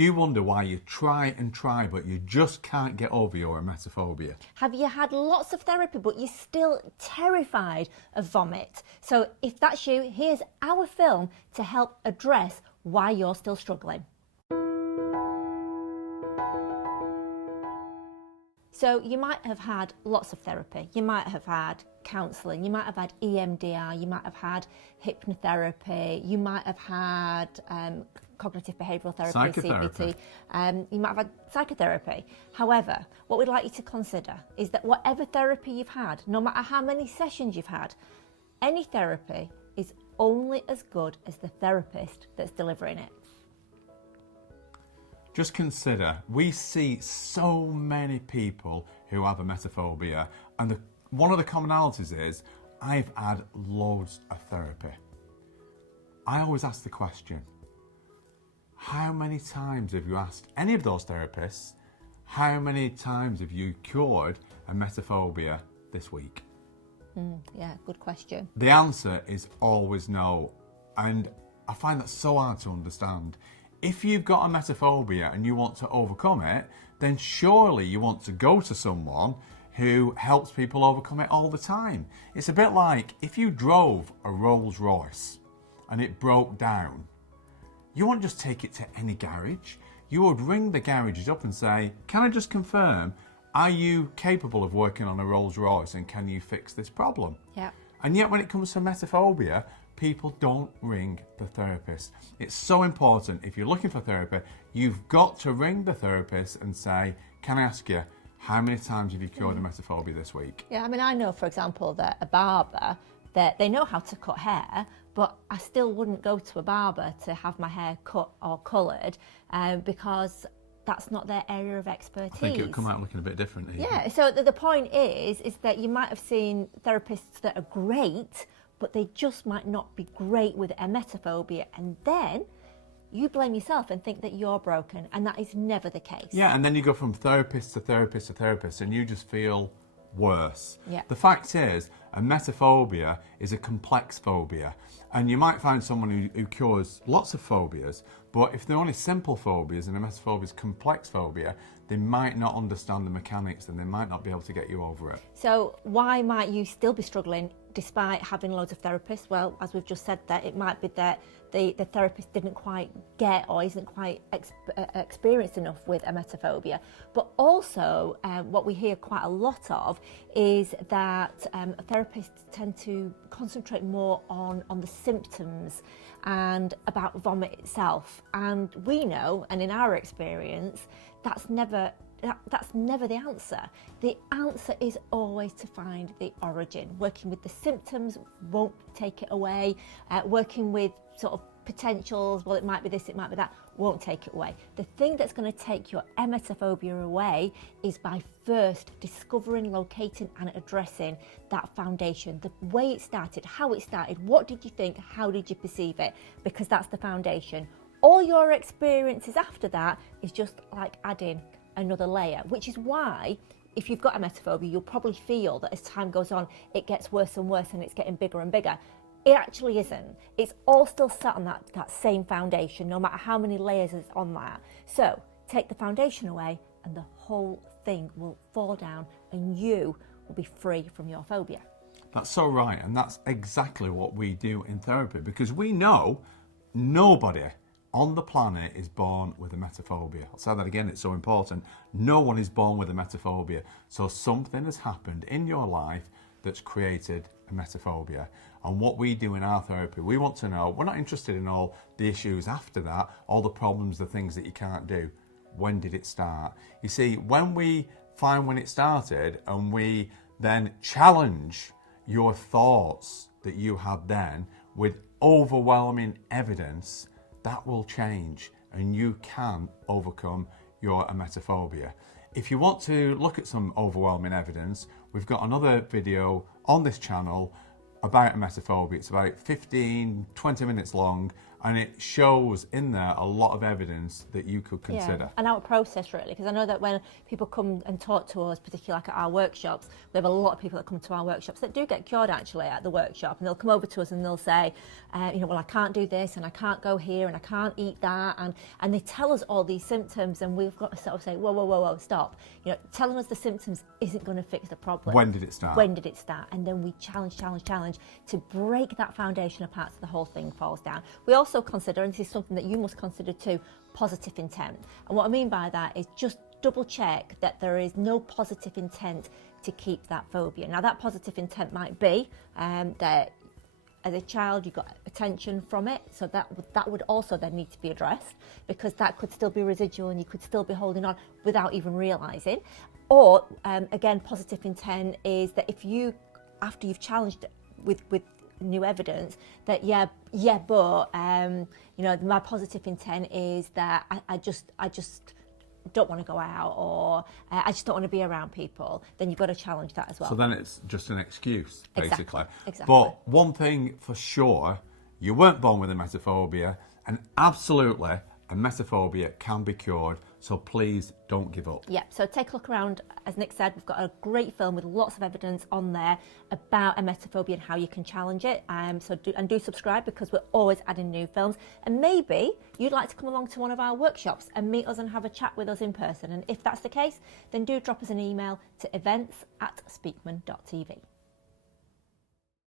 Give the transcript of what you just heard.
Do you wonder why you try and try, but you just can't get over your emetophobia? Have you had lots of therapy, but you're still terrified of vomit? So if that's you, here's our film to help address why you're still struggling. So you might have had lots of therapy. You might have had counselling. You might have had EMDR. You might have had hypnotherapy. You might have had cognitive behavioural therapy, Psychotherapy. CBT. You might have had psychotherapy. However, what we'd like you to consider is that whatever therapy you've had, no matter how many sessions you've had, any therapy is only as good as the therapist that's delivering it. Just consider, we see so many people who have emetophobia, and one of the commonalities is, I've had loads of therapy. I always ask the question, how many times have you asked any of those therapists, how many times have you cured emetophobia this week? Yeah, good question. The answer is always no, and I find that so hard to understand. If you've got emetophobia and you want to overcome it, then surely you want to go to someone who helps people overcome it all the time. It's a bit like if you drove a Rolls Royce and it broke down, you won't just take it to any garage. You would ring the garages up and say, can I just confirm, are you capable of working on a Rolls Royce and can you fix this problem? Yeah. And yet when it comes to emetophobia, people don't ring the therapist. It's so important, if you're looking for therapy, you've got to ring the therapist and say, can I ask you, how many times have you cured emetophobia this week? Yeah, I mean, I know, for example, that a barber, that they know how to cut hair, but I still wouldn't go to a barber to have my hair cut or coloured because that's not their area of expertise. I think it would come out looking a bit different. Yeah, so the point is that you might have seen therapists that are great, but they just might not be great with emetophobia, and then you blame yourself and think that you're broken, and that is never the case. Yeah, and then you go from therapist to therapist to therapist, and you just feel worse. Yeah. The fact is, emetophobia is a complex phobia, and you might find someone who cures lots of phobias, but if they're only simple phobias and emetophobia is complex phobia, they might not understand the mechanics and they might not be able to get you over it. So why might you still be struggling despite having loads of therapists? Well, as we've just said, that it might be that the therapist didn't quite get or isn't quite experienced enough with emetophobia. But also what we hear quite a lot of is that therapists tend to concentrate more on the symptoms and about vomit itself. And we know, and in our experience, that's never the answer. The answer is always to find the origin. Working with the symptoms won't take it away. Working with sort of potentials, well, it might be this, it might be that, won't take it away. The thing that's going to take your emetophobia away is by first discovering, locating and addressing that foundation, the way it started, how it started, what did you think, how did you perceive it, because that's the foundation. All your experiences after that is just like adding another layer, which is why if you've got emetophobia, you'll probably feel that as time goes on, it gets worse and worse and it's getting bigger and bigger. It actually isn't. It's all still sat on that same foundation, no matter how many layers is on that. So take the foundation away and the whole thing will fall down and you will be free from your phobia. That's so right, and that's exactly what we do in therapy, because we know nobody on the planet is born with emetophobia. I'll say that again, it's so important. No one is born with emetophobia. So something has happened in your life that's created emetophobia. And what we do in our therapy, we want to know, we're not interested in all the issues after that, all the problems, the things that you can't do. When did it start? You see, when we find when it started and we then challenge your thoughts that you had then with overwhelming evidence, that will change and you can overcome your emetophobia. If you want to look at some overwhelming evidence, we've got another video on this channel about emetophobia. It's about 15-20 minutes long, and it shows in there a lot of evidence that you could consider. And our process really, because I know that when people come and talk to us, particularly like at our workshops, we have a lot of people that come to our workshops that do get cured actually at the workshop, and they'll come over to us and they'll say, well, I can't do this and I can't go here and I can't eat that, and they tell us all these symptoms, and we've got to sort of say, whoa, stop. Telling us the symptoms isn't going to fix the problem. When did it start? When did it start? And then we challenge to break that foundation apart so the whole thing falls down. We also consider, and this is something that you must consider too, positive intent. And what I mean by that is just double check that there is no positive intent to keep that phobia. Now that positive intent might be that as a child you got attention from it, so that would also then need to be addressed, because that could still be residual and you could still be holding on without even realising. Or again, positive intent is that if you, after you've challenged it with new evidence, that but my positive intent is that I just don't want to go out, or I just don't want to be around people, then you've got to challenge that as well. So then it's just an excuse, basically. Exactly. But one thing for sure, you weren't born with emetophobia, and absolutely emetophobia can be cured, so please don't give up. Yeah, so take a look around. As Nick said, we've got a great film with lots of evidence on there about emetophobia and how you can challenge it. So do subscribe, because we're always adding new films. And maybe you'd like to come along to one of our workshops and meet us and have a chat with us in person. And if that's the case, then do drop us an email to events@speakman.tv.